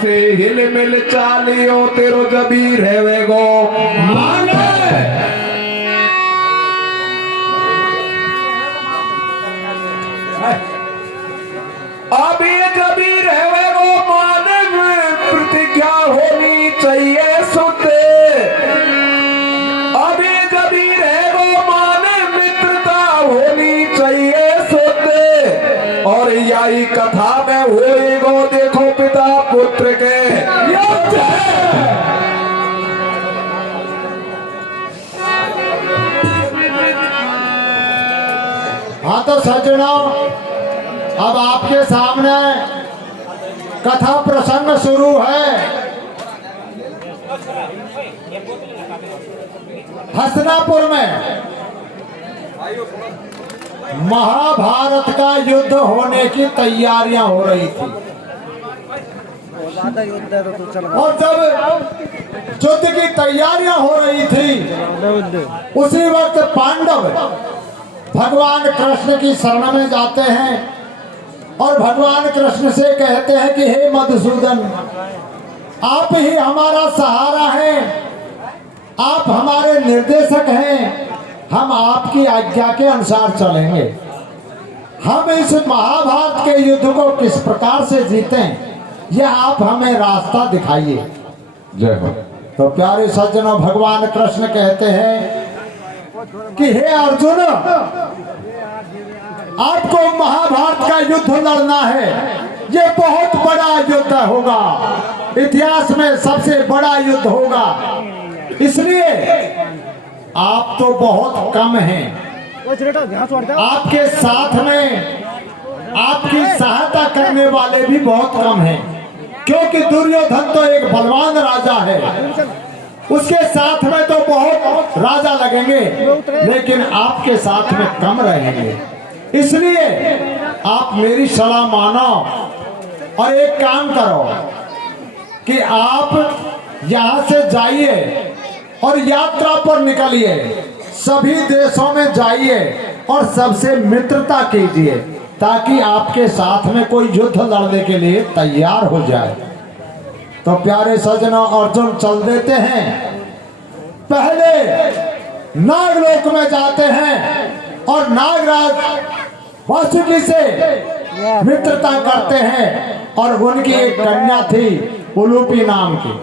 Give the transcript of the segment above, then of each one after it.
से हिल मिल चालियो तेरो जबी रहवे गो माने अभी जबी रहवे गो माने प्रतिज्ञा होनी चाहिए सुते अभी जबी रह गो माने मित्रता होनी चाहिए सुते और यही कथा में हुए गो देखो पिता पुत्र के हाँ तो सज्जनों, अब आपके सामने कथा प्रसंग शुरू है। हसनापुर में महाभारत का युद्ध होने की तैयारियां हो रही थी और जब युद्ध की तैयारियां हो रही थी उसी वक्त पांडव भगवान कृष्ण की शरण में जाते हैं और भगवान कृष्ण से कहते हैं कि हे मधुसूदन, आप ही हमारा सहारा हैं, आप हमारे निर्देशक हैं, हम आपकी आज्ञा के अनुसार चलेंगे। हम इस महाभारत के युद्ध को किस प्रकार से जीतें, यह आप हमें रास्ता दिखाइए। जय हो। तो प्यारे सज्जनों, भगवान कृष्ण कहते हैं कि हे अर्जुन, आपको महाभारत का युद्ध लड़ना है। ये बहुत बड़ा युद्ध होगा, इतिहास में सबसे बड़ा युद्ध होगा, इसलिए आप तो बहुत कम हैं, आपके साथ में आपकी सहायता करने वाले भी बहुत कम हैं, क्योंकि दुर्योधन तो एक बलवान राजा है, उसके साथ में तो बहुत राजा लगेंगे, लेकिन आपके साथ में कम रहेंगे। इसलिए आप मेरी सलाह मानो और एक काम करो कि आप यहाँ से जाइए और यात्रा पर निकलिए, सभी देशों में जाइए और सबसे मित्रता कीजिए, ताकि आपके साथ में कोई युद्ध लड़ने के लिए तैयार हो जाए। तो प्यारे सज्जनों, अर्जुन चल देते हैं, पहले नागलोक में जाते हैं और नागराज वासुकी से मित्रता करते हैं और उनकी एक कन्या थी उलूपी नाम की,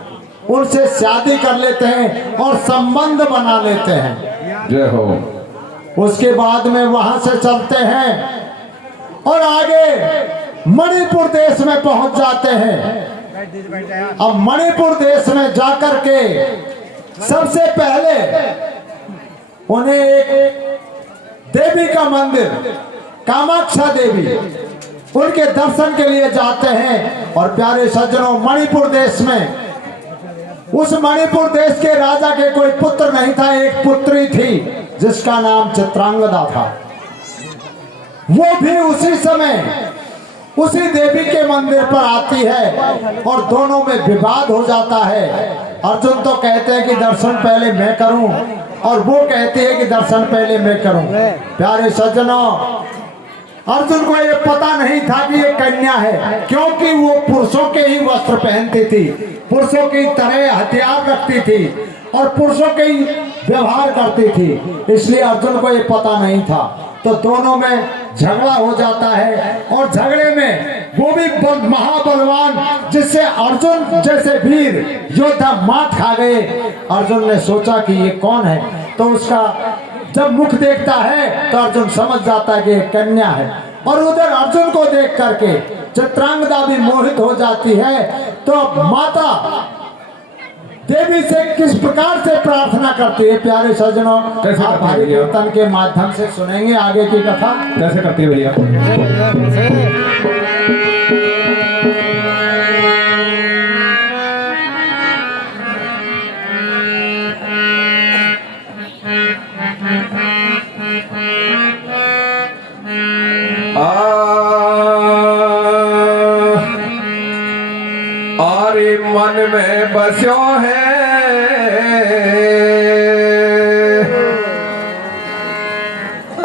उनसे शादी कर लेते हैं और संबंध बना लेते हैं। जय हो। उसके बाद में वहां से चलते हैं और आगे मणिपुर देश में पहुंच जाते हैं। अब मणिपुर देश में जाकर के सबसे पहले उन्हें एक देवी का मंदिर, कामाक्षा देवी, उनके दर्शन के लिए जाते हैं। और प्यारे सज्जनों, मणिपुर देश में, उस मणिपुर देश के राजा के कोई पुत्र नहीं था, एक पुत्री थी जिसका नाम चित्रांगदा था। वो भी उसी समय उसी देवी के मंदिर पर आती है और दोनों में विवाद हो जाता है। अर्जुन तो कहते हैं कि दर्शन पहले मैं करूं और वो कहती है कि दर्शन पहले मैं करूं। प्यारे सज्जनों, अर्जुन को ये पता नहीं था कि ये कन्या है, क्योंकि वो पुरुषों के ही वस्त्र पहनती थी, पुरुषों की तरह हथियार रखती थी और पुरुषों के ही व्यवहार करती थी, इसलिए अर्जुन को ये पता नहीं था। तो दोनों में झगड़ा हो जाता है और झगड़े में वो भी महाबलवान, जिससे अर्जुन जैसे वीर योद्धा मात खा गए। अर्जुन ने सोचा कि ये कौन है, तो उसका जब मुख देखता है तो अर्जुन समझ जाता है कि ये कन्या है। और उधर अर्जुन को देख करके चित्रांगदा भी मोहित हो जाती है। तो माता देवी से किस प्रकार से प्रार्थना करती है, प्यारे सज्जनों, भारी कीर्तन के माध्यम से सुनेंगे आगे की कथा। कैसे करती है भैया? और मन में बस्यो है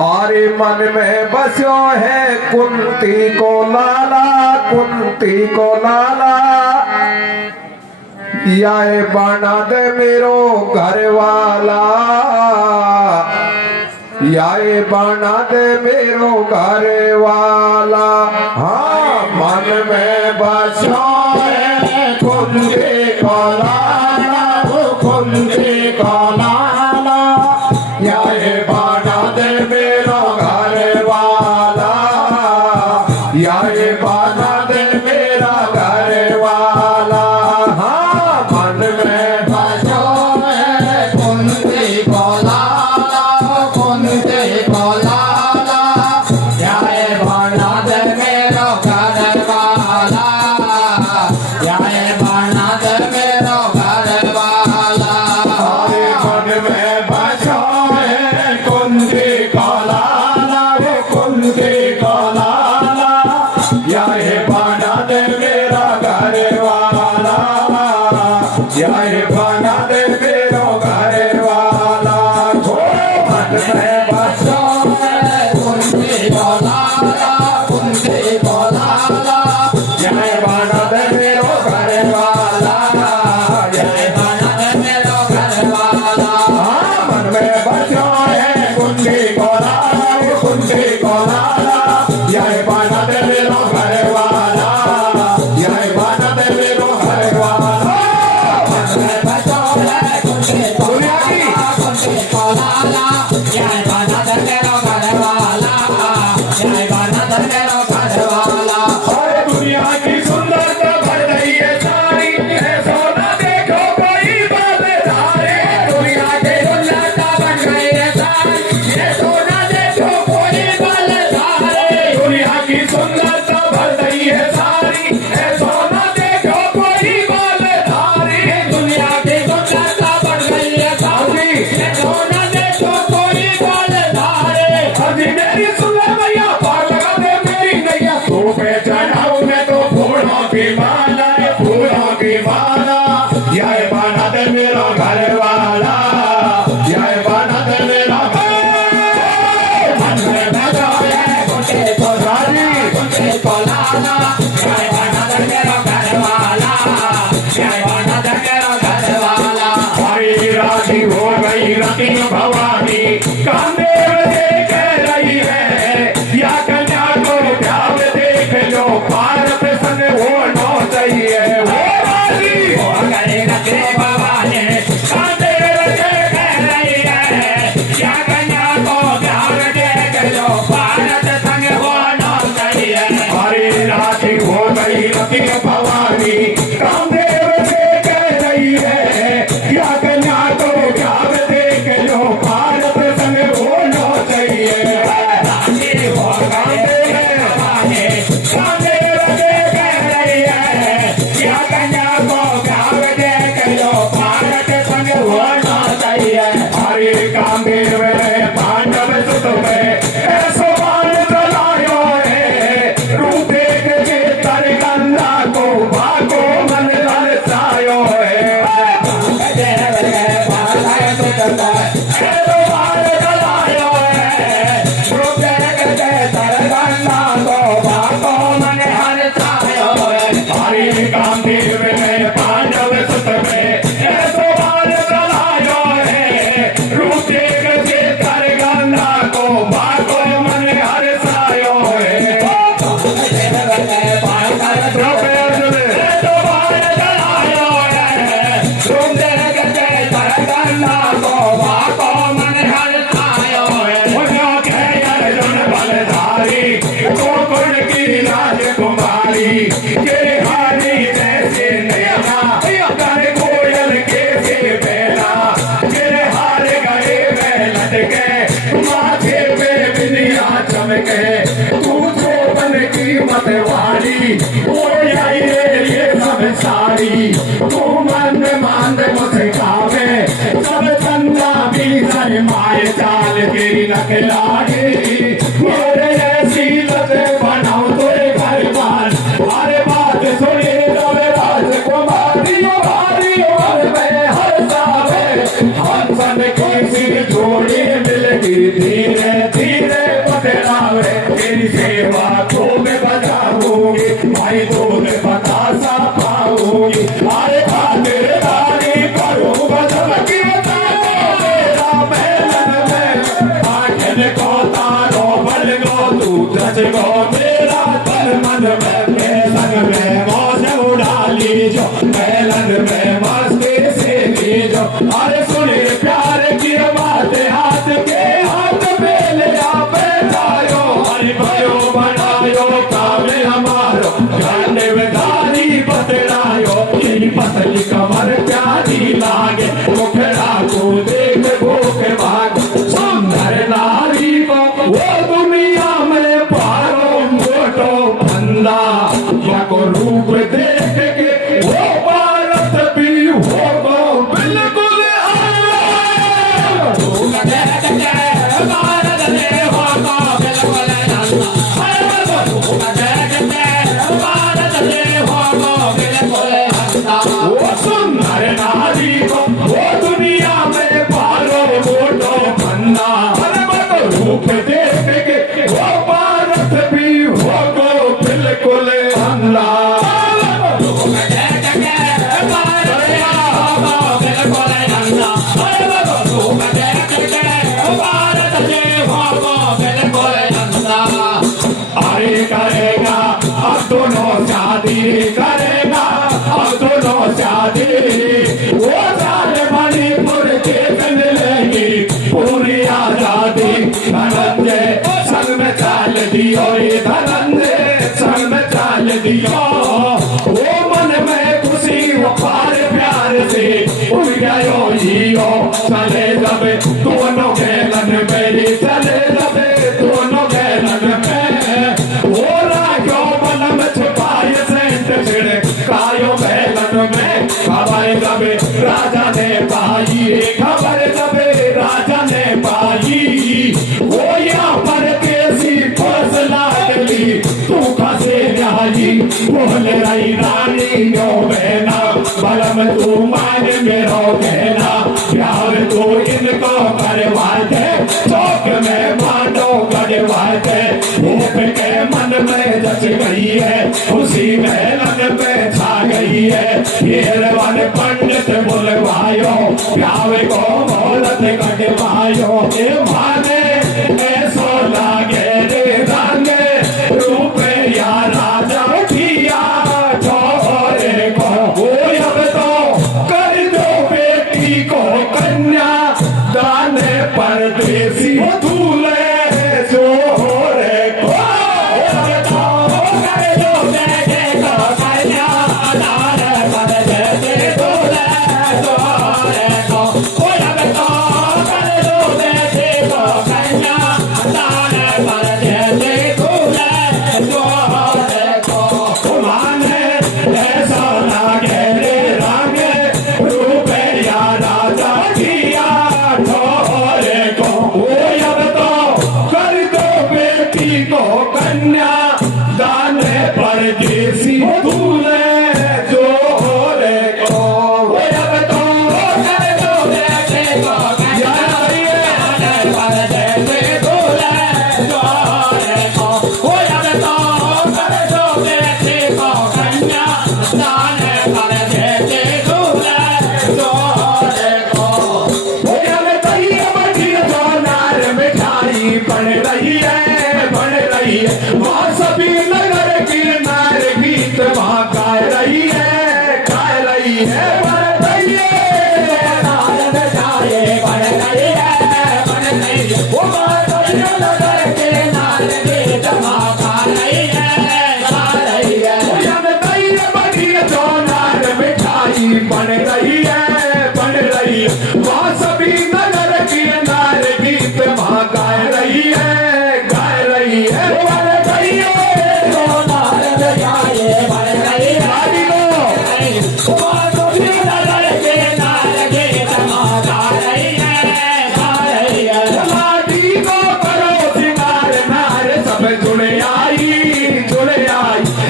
और मन में बस्यो है कुंती को लाला, कुंती को लाला। याए बना दे मेरो घर वाला, याए बना दे मेरो घर वाला। हाँ मन में बसाए कुंजे को लाला, कुंजे को लाला, याए बना दे मेरो घर वाला, याए बना दे मेरा घर वाला। हाँ मन में बसाए कुंजे को लाला, कुंजे को लाला, याए बना दे मेरो घर वाला, याए बना दे मेरो घर वाला। हरे मन में बसाए कुंजे को लाला, कुंजे को लाला, याए बना दे मेरा घर वाला, याए बना दे मेरो घर वाला। मन में बसाए कुंजे को लाला, कुंजे को लाला, याए बना दे मेरो घर वाला, याए बना दे मेरो घर वाला। हाँ मन में बसाए कुंजे को लाला, कुंजे को लाला, याए बना दे मेरो घर वाला, याए बना दे मेरो घर वाला। मन में बसाए कुंजे को लाला, कुंजे को लाला, याए बना दे मेरो घर वाला, याए बना दे मेरो घर वाला। और दुनिया की सुंदरता भर गई है सारी, है सोना देखो कोई बलधारे। दुनिया की सुंदरता बन गई है सारी, है सोना देखो कोई बलधारे। दुनिया की सुंदरता भर गई है सारी, है सोना देखो कोई बलधारे। दुनिया की सुंदरता बढ़ गई है सारी, है सोना देखो कोई बलधारे। अजी मेरी सुंदर मैया पार लगा दे मेरी नैया, तू पे चढ़ाऊं मैं तो फूलों की माला, फूलों की माला, याए बना दे मेरा घर वाला, याए बना दे मेरा घर। मन में बसाए कुंजे को लाला, कुंजे को लाला, याए बना दे मेरा घर वाला, याए बना दे मेरा घर वाला। हरी राजी हो गई रति भवानी, कांदेव देख रही है, या कन्या को प्यार देख लो, भारत संग होना चाहिए। वो राजी हो गई रति भवानी, कांदेव देख रही है, या कन्या को प्यार देख लो, भारत संग होना चाहिए। हरी राजी हो गई रति भवानी, कांदेव देख रही है, या कन्या को प्यार देख लो, भारत संग होना चाहिए। राजी हो गई भवानी, कांदेव देख रही है, या कन्या को प्यार देख लो, भारत संग होना चाहिए। हरे कांदेव पांडव सुत में ऐसो बाण चलायो है, रूप देख के तर गंगा को भागो मन ललचायो है। ऐसो बाण चलायो है, रूप देख के तर गंगा को भागो मन ललचायो है। हरे कांदेव में पांडव सुत में ऐसो बाण चलायो है, रूप देख के तर गंगा को भागो मन हर्षायो है। कुमारी के हारी जैसे नैना, कर कोयल के से बेला, के हार गए में लटके, माथे पे बिंदिया चमके, तू चौबन की मतवारी, ओ ये सब सारी, तू मन मांद मुस्कावे, सब चंदा भी शर्माए, चाल तेरी नखलाड़ी, मेरे ऐसी लत बनाओ तोरे घर बार। अरे बात सुनिए रवे राजकुमारी, भारी उम्र में हर सावे, हम सन की सी जोड़ी मिल गई, धीरे धीरे बदलावे, तेरी सेवा तो मैं बजाऊंगी, भाई दूध बतासा पाऊंगी। लीजो मेलन में मस्ती से लीजो। अरे सुने प्यार की बात हाथ के हाथ में ले बैठायो। हरि भयो बनायो काम हमारो गाने में धारी बतलायो। तेरी पतली कमर प्यारी लागे मुखड़ा को देख भूख भाग। सुंदर नारी को वो दुनिया में पारो मोटो बंदा या को रूप देख के वो भारत भी होगो बिल्कुल अलग। तू भारत ने होगो बिल्कुल अलग। भारत ने होगो बिल्कुल अलग। वो सुंदर नारी को वो दुनिया में पारो मोटो बंदा रूप देख के वो भारत भी होगो बिल्कुल अंधा। अरे करेगा अब दोनों शादी करेगा अब दोनों शादी। वो सारे मणिपुर के मिलेगी पूरी आजादी। धनंजय संग में चाल दियो ये धनंजय संग में चाल दियो। वो मन में खुशी वो प्यार से उड़ गयो हियो। चले जबे दोनों गैलन मेरी चले जबे दोनों गैलन में। वो राखो मन में छुपाए सेंट छिड़कायो गैलन में। खबर जबे राजा ने पाई खबर जबे राजा ने पाई। वो यहाँ पर कैसी पुलिस लाडली तू खसे आई। बोल रही रानी यो बहना बलम तू मान मेरो कहना। प्यार तू इनको करवाए थे चौक में मानो गड़वाए थे। भूख के मन में जच गई है उसी मेलन में छा गई है। येरवन पंडित बुलवायो प्यावे को मोहलत कटवायो। माने ऐसो लागे रे रंगे रूपे या राजा किया छोरे को। वो अब तो कर दो बेटी को कन्या दान परदेसी दूल्हे जोरे को। अब तो कर दो बेटी को कन्या दान परदेसी दूल्हे जोरे को। अब तो कर दो बेटी को कन्या दान परदेसी दूल्हे जोरे को। माने ऐसा लागे रे रंगे रूपे या राजा किया छोरे को। वो अब तो कर दो बेटी को कन्या दान परदेसी दूल्हे जोरे को। वो अब तो कर दो बेटी को कन्या दान परदेसी दूल्हे जोरे को। वो अब तो कर दो बेटी को कन्या दान परदेसी दूल्हे जोरे को। वो अब तैया बड़ी जो नार मिठाई बन रही है बन रही है। वहाँ सभी नगर की नार गीत वहाँ गा रही है गा रही है। बन रही है नार मिठाई बन रही है बन रही है। वो वहाँ सभी नगर के नार गीत वहाँ गा रही है गा रही है। वो अब तैया बड़ी जो नार मिठाई बन रही है बन रही है। वहाँ सभी नगर की नार गीत वहाँ गा रही है गा रही है। वो बन रही है जो नार मिठाई बन रही है। वहाँ सभी नगर के नार गीत वहाँ गा रही है गा रही है। लाडी को करो सिंगार नार सब जुड़े आई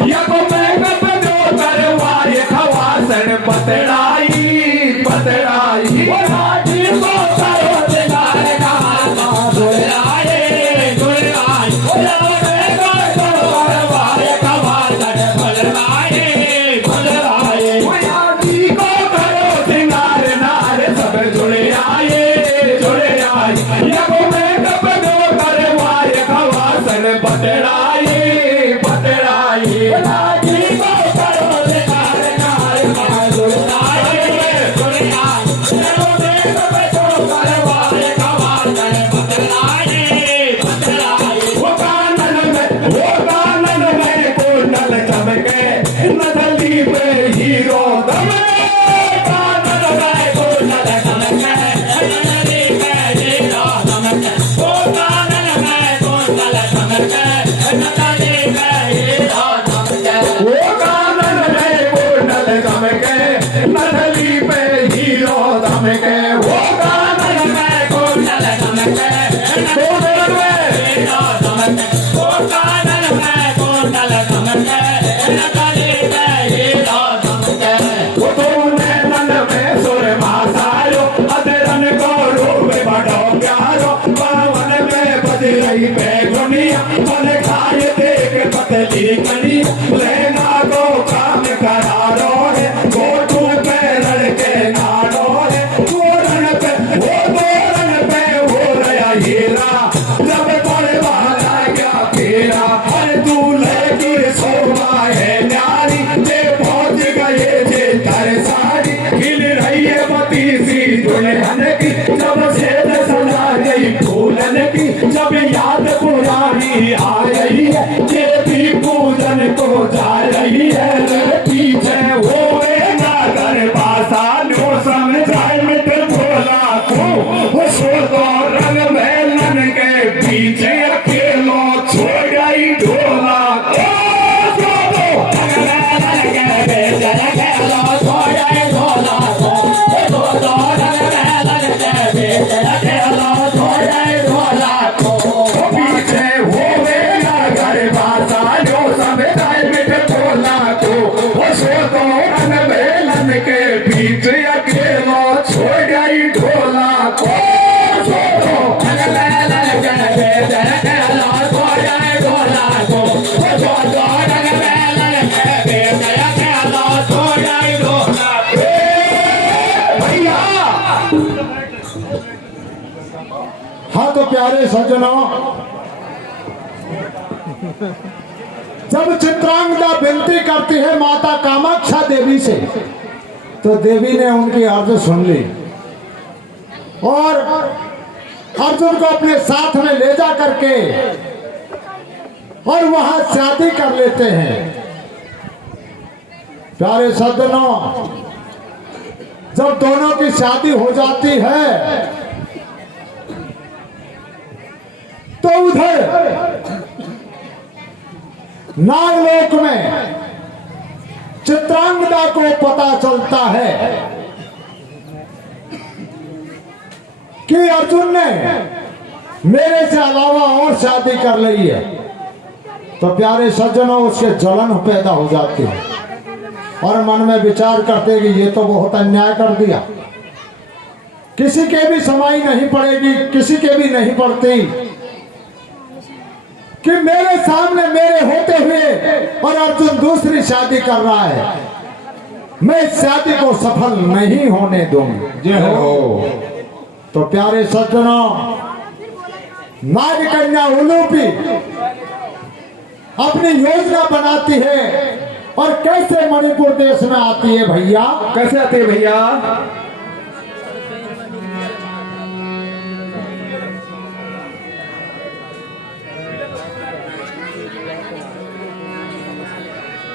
या को मैं कब जो करवाए खवासन पतड़ाई पतड़ाई। वो लाडी को करो सिंगार नार जुड़े आई। वो मैं कब जो करवाए खवासन पतड़ाई पतड़ाई। वो लाडी को करो सिंगार नार सब जुड़े आई या को मैं कब जो करवाए खवासन पतड़ाई पतड़ाई। लाडी को करो सिंगार नार नथली पे हीरो दमके वो कानन में कुंडल दमके कुंडल में हीरो दमके वो कानन में कुंडल दमके नथली पे हीरो दमके वो तूने नन में सुरमा सायो अधरन को रूप बड़ो प्यारो पावन में बज रही बेगुनिया मन खाए देख पतली कनी लेना को काम करा रो है गोटू पे लड़के नाड़ो है गोरन पे वो रहा हीरा जब बड़े वाला क्या फेरा अरे तू लड़की शोभा है न्यारी जे पहुंच गए जे तर सारी खिल रही है मती सी दुल्हन की जब से सजा गई फूलन की जब याद पुरानी आ रही है जे भी पूजन को जा रही है पीछे वो नागर पासा लो समझाए मिट भोला को वो सोतो रंग मेलन के पीछे अकेलो छोड़ गई ढोला को सोतो रंग मेलन के पीछे अकेलो छोड़ गई ढोला को सोतो रंग मेलन के पीछे अकेलो छोड़ गई ढोला को पीछे वो नागर पासा लो समझाए मिट भोला को वो सोतो रंग मेलन के पीछे अकेलो छोड़ गई ढोला को सोतो रंग मेलन के पीछे अकेलो छोड़ गई ढोला को वो सोतो रंग मेलन के पीछे अकेलो छोड़ गई ढोला को भैया। हाँ तो प्यारे सज्जनों, जब चित्रांगदा विनती करती है माता कामाक्षा देवी से, तो देवी ने उनकी अर्ज सुन ली और अर्जुन को अपने साथ में ले जा करके और वहां शादी कर लेते हैं। प्यारे सज्जनों, जब दोनों की शादी हो जाती है तो उधर नागलोक में चित्रांगदा को पता चलता है कि अर्जुन ने मेरे से अलावा और शादी कर ली है। तो प्यारे सज्जनों, उसके जलन पैदा हो जाती है और मन में विचार करते कि ये तो बहुत अन्याय कर दिया। किसी के भी समाई नहीं पड़ेगी, किसी के भी नहीं पड़ती कि मेरे सामने मेरे होते हुए और अर्जुन दूसरी शादी कर रहा है। मैं इस शादी को सफल नहीं होने दूंगा। जय हो। तो प्यारे सज्जनों, नाग कन्या उलूपी अपनी योजना बनाती है और कैसे मणिपुर देश में आती है भैया। कैसे आते हैं भैया?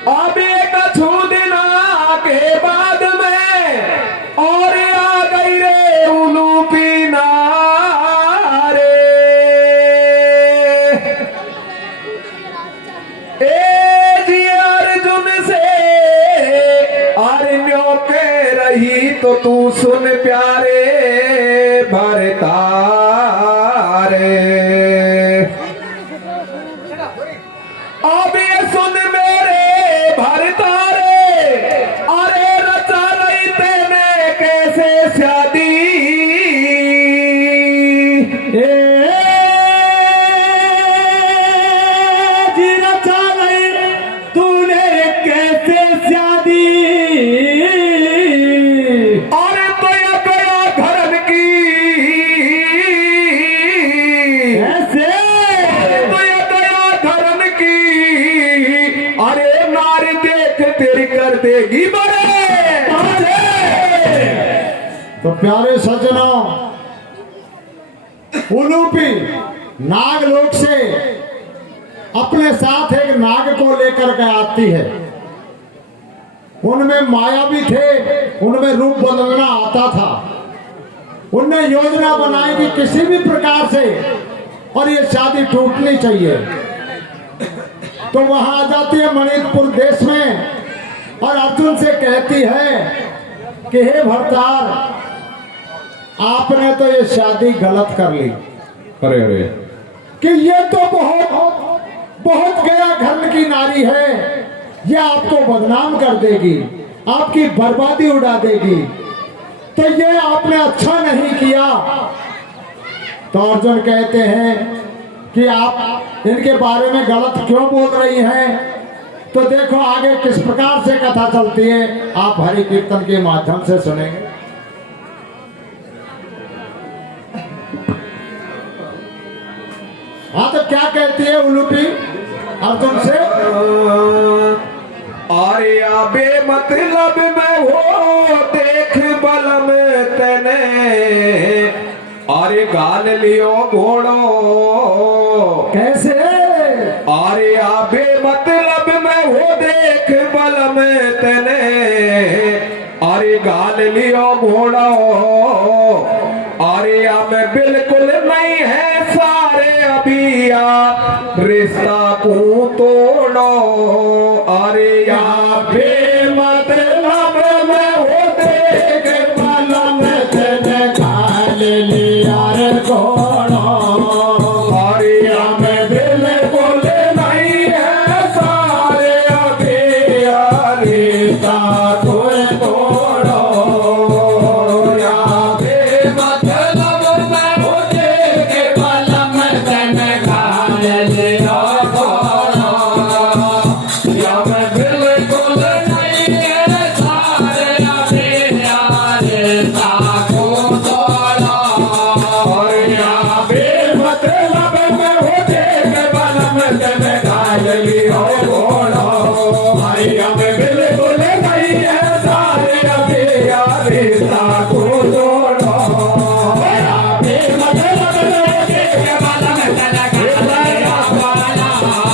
अब एक छू दिना के बाद में और आ गई रे उलूपी नारे। ए जी अर्जुन से आर्यों के रही तो तू सुन प्यारे भरतारे। अब ये सुन मेरे भरतारे, अरे रचा रही तेने कैसे शादी। जी रचा नहीं तूने कैसे शादी। अरे तो ये गया घरन की ऐसे तो ये गया घरन की। अरे नारी देख तेरी कर देगी बड़े। तो प्यारे सज्जनों, उलूपी नागलोक से अपने साथ एक नाग को लेकर के आती है। उनमें माया भी थे, उनमें रूप बदलना आता था। उनने योजना बनाई कि किसी भी प्रकार से और ये शादी टूटनी चाहिए। तो वहां आ जाती है मणिपुर देश में और अर्जुन से कहती है कि हे भरतार, आपने तो ये शादी गलत कर ली। अरे अरे कि ये तो बहुत गया घर्म की नारी है, ये आपको बदनाम कर देगी, आपकी बर्बादी उड़ा देगी, तो ये आपने अच्छा नहीं किया। तो अर्जुन कहते हैं कि आप इनके बारे में गलत क्यों बोल रही हैं। तो देखो आगे किस प्रकार से कथा चलती है, आप हरि कीर्तन के माध्यम से सुनेंगे। हाँ, तो क्या कहती है उलूपी अर्जुन से? अरे अबे मतलब में हो देख बलम तने, अरे गाल लियो घोड़ो। कैसे? अरे अबे मतलब में हो देख बलम तने, अरे गाल लियो घोड़ो। अरे अब बिल्कुल नहीं है सारे अभिया, रिश्ता को तोड़ो। अरे यहाँ बेमतलब में हो देख बलम तने, गाल लिया रे घोड़ो। अरे अब बिल्कुल नहीं है सारे अभिया, रिश्ता को तोड़ो। यहाँ बेमतलब में हो देख बलम तने, गाल लिया घोड़ो। यहाँ बिल्कुल नहीं है सारे अभिया, रिश्ता को तोड़ो। और यहाँ बेमतलब में हो देख बलम तने, गाल लिया घोड़ो। भाई हम बिल्कुल नहीं है सारे अभिया, रिश्ता को तोड़ो। यहाँ बेमतलब में हो देख बलम तने, गाल लिया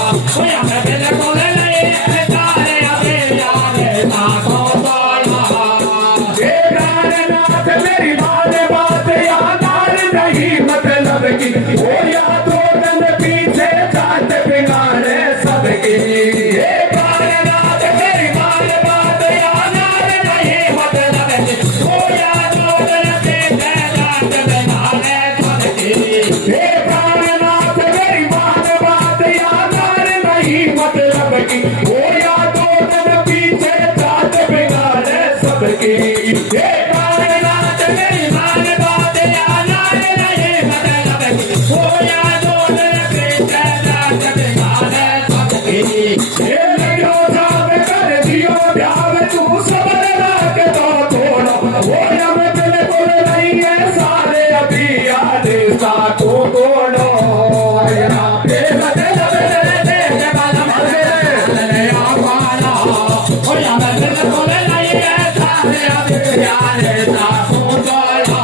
नाथ मेरी बात बात यादार नहीं मतलब की, वो या तो तन पीछे जात बिगाड़े सबकी। हे नाथ मेरी बात यादार नहीं मतलब की, वो या तो तन पीछे जात बिगाड़े सबकी। हे नाथ मेरी बात यादार नहीं मतलब की, वो या तो तन पीछे जात बिगाड़े सबकी। हे नाथ मेरी बात यादार नहीं मतलब की, वो या तो तन पीछे जात बिगाड़े सबकी। हे लगियो जाम कर दियो ब्याह, तू सबर रख दो थोड़ा, वो या में बिल्कुल नहीं है सारे अभिया, रिश्ता को तोड़ो। यहाँ पे मतलब देख बलम तने, आवारा। और यहाँ में बिल्कुल नहीं है सारे अभिया, रिश्ता को तोड़ो।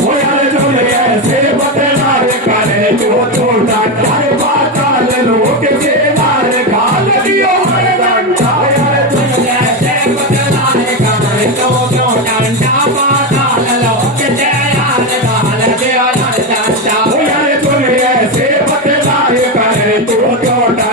वो यार जो ऐसे बदलाव करे, जो छोटा तारे पाताल लोग के मार गाल दियो हर घंटा। यार जो ऐसे बदलाव करे, जो छोटा पाताल लोग के यार गाल दियो हर घंटा। वो यार जो ऐसे बदलाव करे, जो छोटा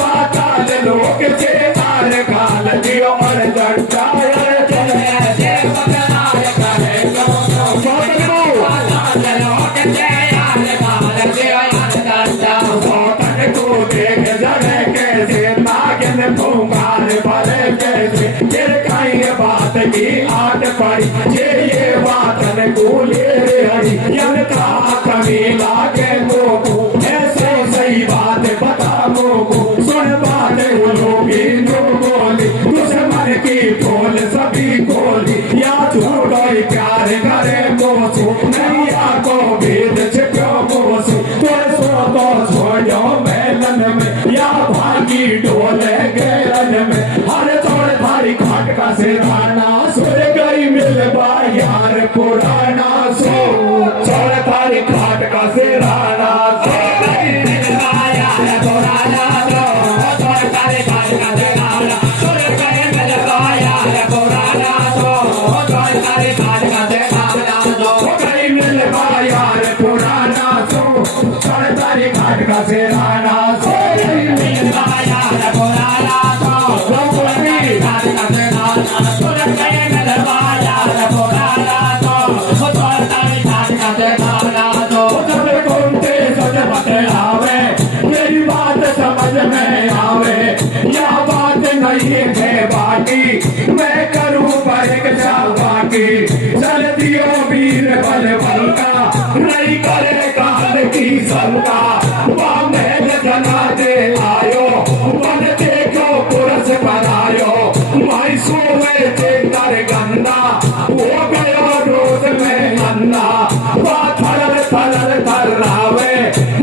पाताल लोग के मार गाल दियो हर घंटा। यार जो ऐसे बदलाव करे, जो छोटा पाताल लोग के यार गाल दियो हर घंटा। सोतन को देख जरे कैसे नागिन पुकार भरे कैसे, गिर खाई बात की आट पड़ी, ये बातन को ले हरी। यंत्रा कभी लागे मोको, ऐसे सही बात बता मोको। सुन बात उलोगी नुम बोली, दुश्मन की बोल सभी खोली। या झूठो ही प्यार करे मोसू, नैया को भेद छिपो मोसू। तो छोड़ो मेलन में, या भागी डोले गैरन में। हर तोड़ थारी घाट का सिराना, सुर गई मिलबा यार पुराना। सो छोड़ थारी घाट का सिराना, सुर गई मिलबा यार पुराना। छोड़ थारी घाट का सिराना, सुर गई मिलबा यार पुराना। छोड़ थारी घाट का सिराना, सुर गई मिलबा यार पुराना। छोड़ थारी घाट का सिराना, सुर गई मिलबा यार पुराना। की चल दियो वीर बलवंता नहीं करे काल की शंका वह महल जना दे आयो वन देखो पुरस बनायो भाई सोवे कर गंदा हो गयो रोज में अन्ना वह थर थर थर्रावे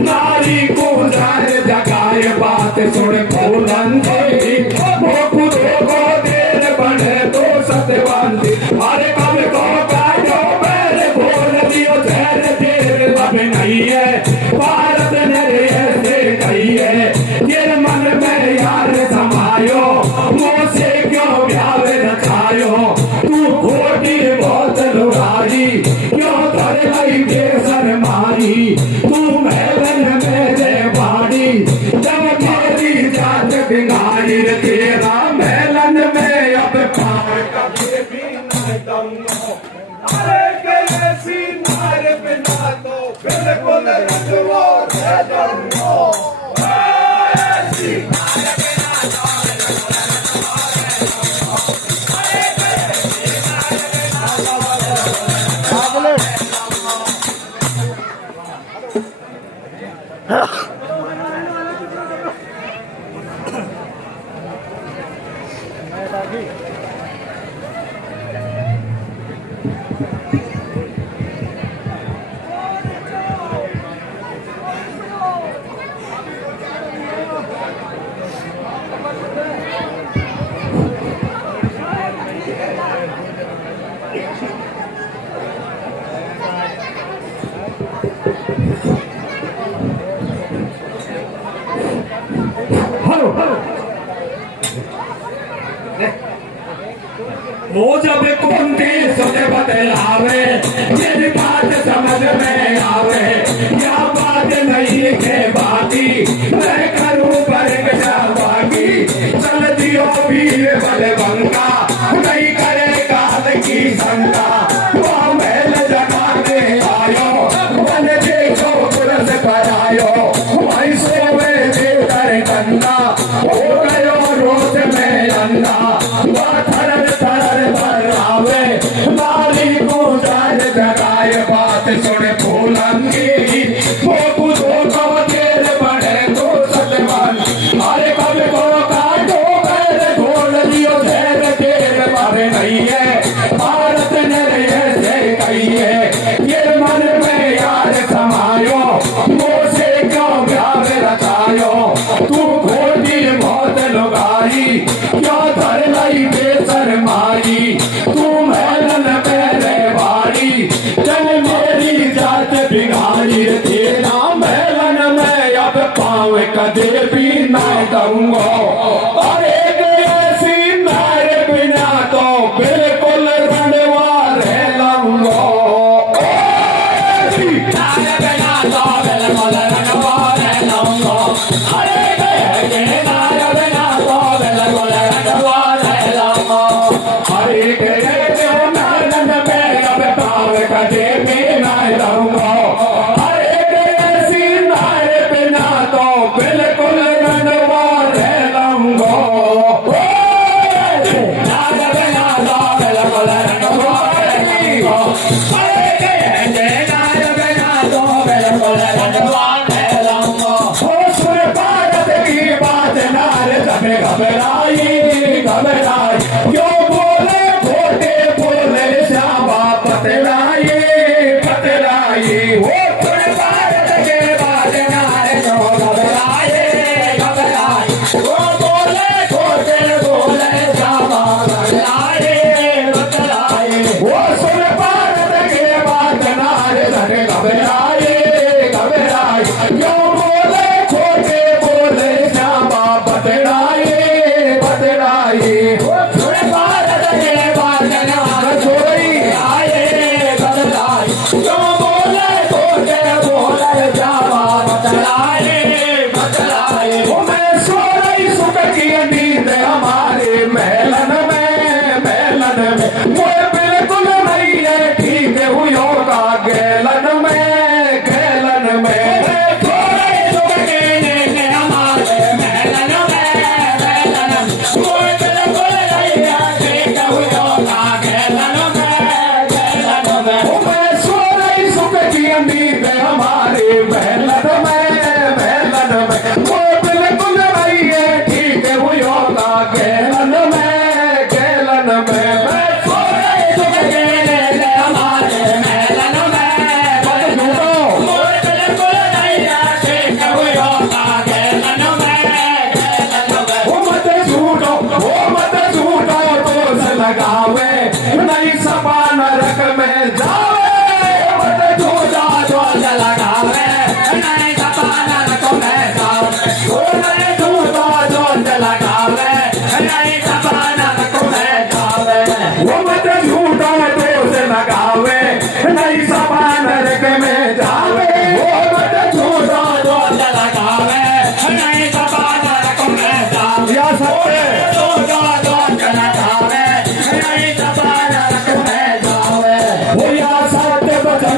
नारी को जाए जगाए बात सुन फूलंदी वो खुदो को देर बने तो सतवंदी अरे कब को काटो मेरे बोल दियो जहर देर अब नहीं है भारत ने ऐसे कही है तेरे मन में यार समायो मुझसे क्यों ब्याह रखायो तू खोटी बहुत लुराई क्यों धर लाई बेसर मारी तू महलन मेरे बाड़ी जब मेरी जात बिगाड़ी तेरा महलन में अब पार कभी भी न दमो अरे कैसी नार बिना तो बिल्कुल रजवा है दमो ऐसी नार बिना तो वो जब कुंती सुने बतलावे जिन बात समझ में आवे या बात नहीं के बाकी मैं करूं पर बाकी चल दियो वीर बलवंता नहीं करे काल की शंका वो महल जगा के आयो वन देखो पुरस करायो वही सोवे देकर गंदा हो गयो रोज में अंधा थर थर भरावे नारी को जान जगाए बात सुन फूलंगी वो खुदो को देर बढ़े तो सतवन अरे कब को काटो पैर घोल लियो देर देर मारे नहीं है भारत ने ऐसे कही है ये मन में यार समायो मुझसे क्यों ब्याह रखायो तू खोटी बहुत लुगाई क्यों धर लाई बेसर मारी तू महलन मेरे बाड़ी चल मेरी जात बिगाड़ी तेरा महलन में अब पाँव कदे भी न दूंगा और एक ऐसी नार बिना तो बिल्कुल रणवा रह लूंगा ऐसी नार बिना तो बिल्कुल रणवा रह लूंगा अरे गए नार बिना तो बिल्कुल रणवा रह लूंगा अरे गए नारन में अब पाँव कदे भी न दूंगा अरे ऐसी नार बिना तो बिल्कुल रणवा रह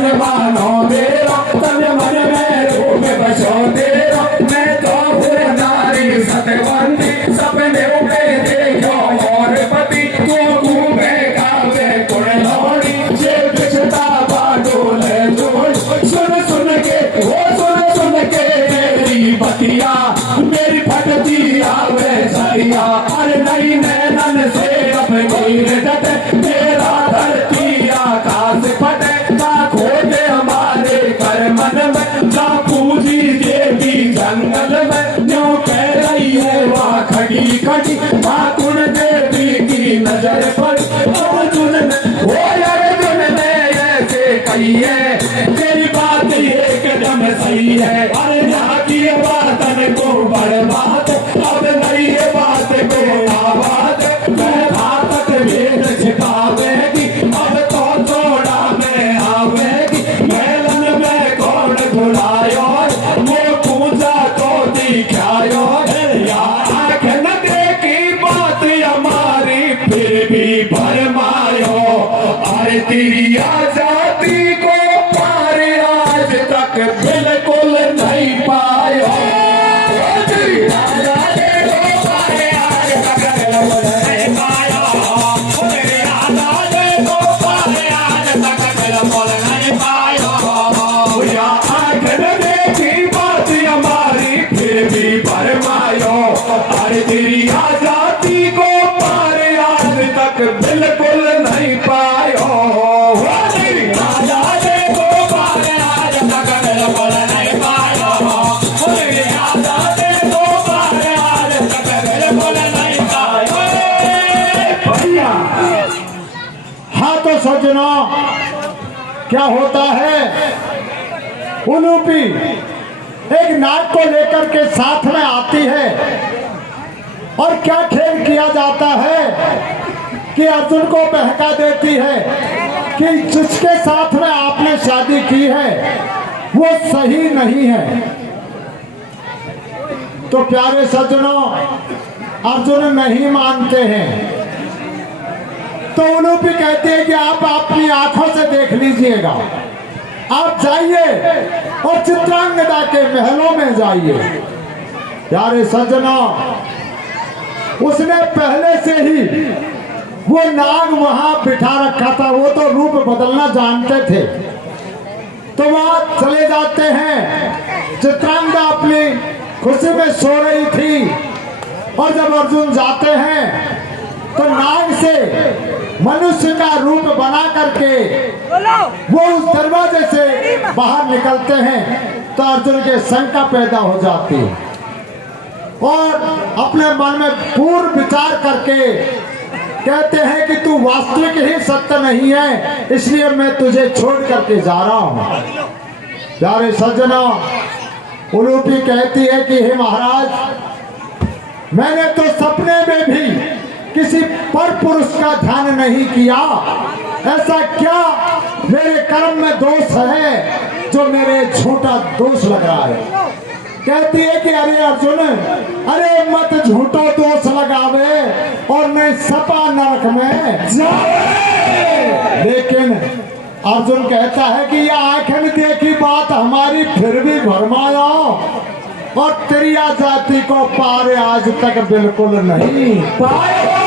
मन मानो मेरा, तन मन में रूप बसो तेरा। मैं तो हूँ नारी सतवंती, सपने में देखो और पति। तू घूमे गावे कुड़लोड़ी, जे बिछता बाडोले जोड़। सुन सुन के वो सुन के मेरी बतिया, मेरी फटती आवे सरिया। अरे नहीं नैनन से अब नीर डटे, मेरा धरती आकाश फटे। ना खोटे हमारे कर मन में, ना पूजी देवी जंगल में। जो कह रही है वहाँ खड़ी खड़ी, माँ कुण देवी की नजर पर। अर्जुन ने ऐसे कही है, तेरी बात एकदम सही है। अरे यहाँ की बातन को बर्बाद, अब नहीं ये बात को आबाद। मैं घातक वेद छिपावेगी, अब तो थोड़ा में आवेगी। मेलन में कौन बुलायो, वो पूजा तो दिखायो। यार आँख न देखी बात हमारी, फिर भी भरमायो। अरे तेरी आजादी को पार आज तक बिल्कुल नहीं पायो। तेरी आजादी को पार आज तक बिल्कुल नहीं पायो। तेरी आजादी को पार आज तक बिल्कुल नहीं पायो। या आँख न देखी बात हमारी, फिर भी भरमायो। अरे तेरी आजादी को पार आज तक बिल्कुल नहीं पायो। तेरी आजादी को पार आज तक बिल्कुल नहीं पायो। तेरी आजादी को पार आज तक बिल्कुल नहीं पायो। भैया हाँ तो सज्जनों, क्या होता है, उलूपी एक नाग को लेकर के साथ में आती है और क्या खेल किया जाता है कि अर्जुन को बहका देती है कि जिसके साथ में आपने शादी की है वो सही नहीं है। तो प्यारे सज्जनों, अर्जुन नहीं मानते हैं। तो उलूपी कहते हैं कि आप अपनी आंखों से देख लीजिएगा, आप जाइए और चित्रांगदा के महलों में जाइए। प्यारे सज्जनों, उसने पहले से ही वो नाग वहां बिठा रखा था, वो तो रूप बदलना जानते थे। तो वहां चले जाते हैं, चित्रांगदा अपनी खुशी में सो रही थी और जब अर्जुन जाते हैं तो नाग से मनुष्य का रूप बना करके वो उस दरवाजे से बाहर निकलते हैं। तो अर्जुन के शंका पैदा हो जाती है और अपने मन में पूर्ण विचार करके कहते हैं कि तू वास्तविक ही सत्य नहीं है, इसलिए मैं तुझे छोड़ करके जा रहा हूं। प्यारे सज्जनों, उलूपी कहती है कि हे महाराज, मैंने तो सपने में भी किसी पर पुरुष का ध्यान नहीं किया। ऐसा क्या मेरे कर्म में दोष है जो मेरे झूठा दोष लग रहा है। कहती है कि अरे अर्जुन, अरे मत झूठा दोष लगावे और मैं सपा नरक में जाए। लेकिन अर्जुन कहता है कि यह आंखें देखी बात हमारी फिर भी भरमाया और तेरी जाति को पार आज तक बिल्कुल नहीं पाया।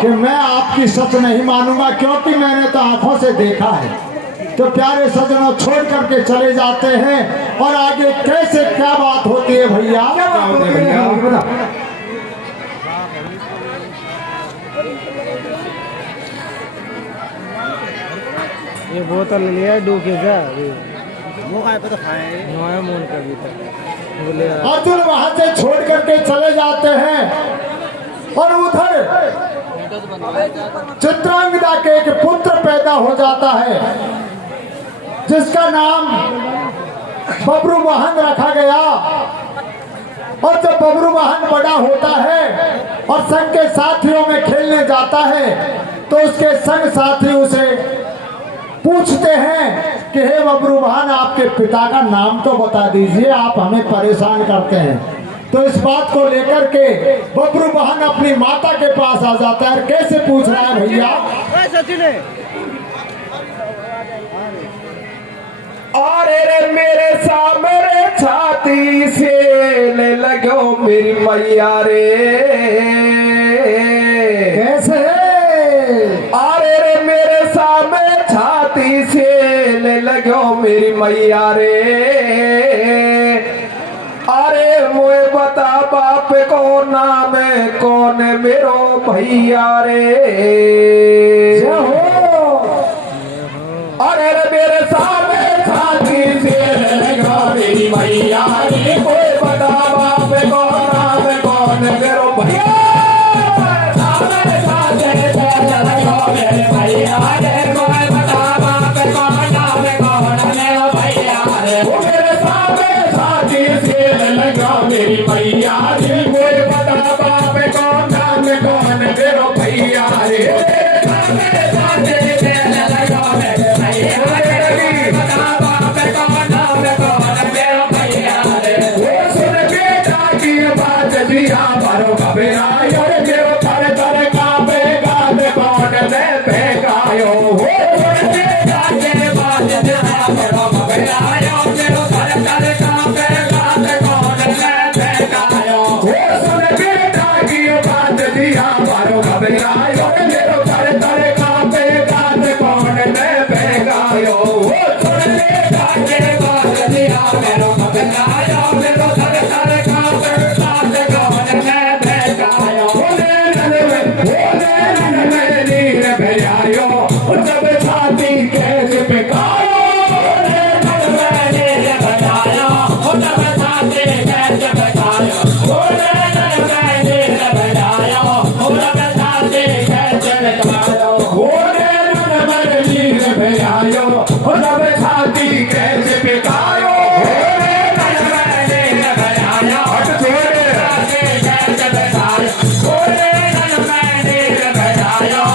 कि मैं आपकी सच नहीं मानूंगा क्योंकि मैंने तो आंखों से देखा है। तो प्यारे सज्जनों, छोड़ करके चले जाते हैं और आगे कैसे क्या बात होती है भैया, क्या बात होती है भैया? ये बोतल लिया डूके जा वो खाए तो खाए नया मोन का भी बोले अर्जुन वहां से छोड़ करके चले जाते हैं और उधर चित्रांगदा के एक पुत्र पैदा हो जाता है जिसका नाम बब्रू वाहन रखा गया। और जब बब्रू वाहन बड़ा होता है और संग के साथियों में खेलने जाता है तो उसके संग साथी उसे पूछते हैं कि हे बब्रू वाहन, आपके पिता का नाम तो बता दीजिए, आप हमें परेशान करते हैं। तो इस बात को लेकर के बब्रू वाहन अपनी माता के पास आ जाता है। कैसे पूछ रहा है भैया? अरे रे मेरे सामने छाती से ले लगो मेरी मैया रे। कैसे? अरे रे मेरे सामने छाती से ले लगो मेरी मैया रे। अरे मोए बता बाप को नाम कौन मेरो भैया रे। जय हो। अरे रे मेरे सामने छाती से ले लगो मेरी मैया रे। मोए बता बाप को नाम कौन मेरो भैया। सामने छाती से ले लगो मेरी मैया रे। मोए बता बाप को नाम कौन मेरो भैया रे। वो मेरे सामने छाती से ले लगो मेरी मैया रे। मोए बता बाप को नाम कौन मेरो भैया रे। सामने छाती से ले लगो मेरी मैया रे। बता बाप को नाम कौन मेरो भैया रे। वो सुन बेटा की बात दिया भरो घबरायो रे। मेरो थर थर कांपे गात कौन मैं फेंकायो। वो सुन बेटा की बात दिया भरो घबरायो। मेरो थर थर कांपे गात कौन मैं फेंकायो। वो सुन बेटा की बात दिया भरो घबरायो रे। मेरो थर थर कांपे गात कौन मैं फेंकायो। वो सुन बेटा की बात दिया भरो घबरायो। मेरो थर थर कांपे गात कौन मैं फेंकायो। ओले नन में नीर भयायो। जब छाती कैसे पिकायो। ओले नन में नीर भयायो। जब छाती कैसे पिकायो। ओले नन में नीर भयायो। जब छाती कैसे पिकायो। ओले नन में नीर भयायो। जब छाती कैसे पिकायो। ओले नन में नीर भयायो। हट छोड़े छाती कैसे पिकायो। ओले नन में नीर भयायो।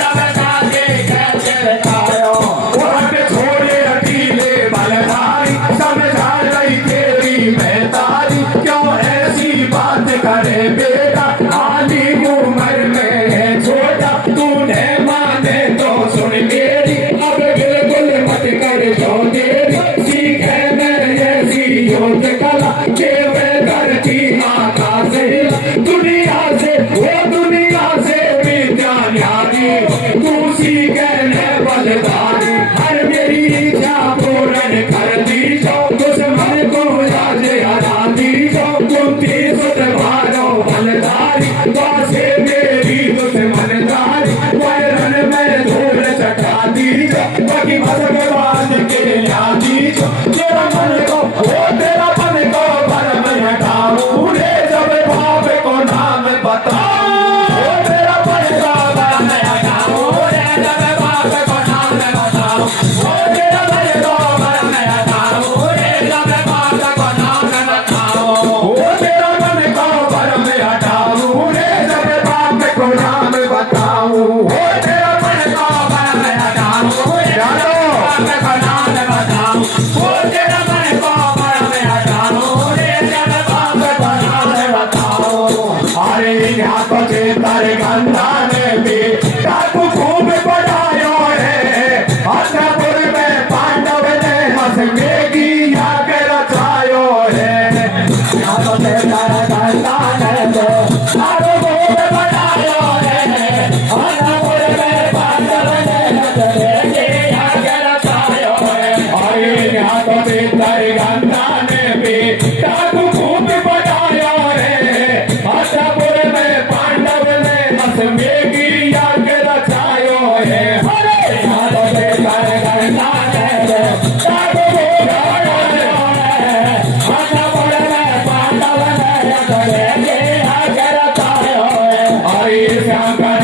जब छाती कैसे पिकायो। वो हट छोड़े अकेले बलधारी। समझा रही तेरी महतारी। क्यों ऐसी बात करे बेटा। आली उम्र में है छोटा। तूने माने तो सुन मेरी। अब बिल्कुल मत कर जो देरी। सीख है मैं ऐसी योग कला। के मैं करती आकाश हिला। दुनिया से वो दुनिया से विद्या न्यारी। तू सीख है बलदारी। हर मेरी इच्छा पूर्ण कर दी जो। दुश्मन को याद हरा दी जो। कुंती सुत भारो बलदारी। से मेरी दुश्मनदारी। वैरन में धूल चटा दी जो। बाकी भगवान के यादी जो। तेरा मन को वो तेरा मन को भरम हटाऊं रे। जब भाव को नाम बताऊं। वो तेरा मन को भरम हटाऊं रे। जब भाव को नाम बताऊं। वो तेरा मन को भरम हटाऊं रे। जब भाव को नाम बताऊं। वो तेरा मन को भरम हटाऊं रे। जब भाव को नाम बताऊं। वो तेरा मन को भरम हटाऊं रे। जब भाव को नाम बताऊं। वो तेरा मन को भरम हटाऊं रे। जब भाव को नाम बताऊं। अरे हाथों से तारे गंधा ने भी डाकू खूब बढ़ायो है। अष्टपुर में पांडव ने हंस मेगी याग रचायो है। हाथों से तारे गंधा ने भी डाकू खूब बढ़ायो है। अष्टपुर में पांडव ने हंस मेगी याग रचायो है। अरे हाथों से तारे गंधा ने भी डाकू खूब बढ़ायो है। अष्टपुर में पांडव ने हंस मेगी याग रचायो है। अरे हाथों से तारे गंधा ने भी डाकू खूब बढ़ायो है। अष्टपुर में पांडव ने हंस मेगी याग रचायो है। अरे शंकर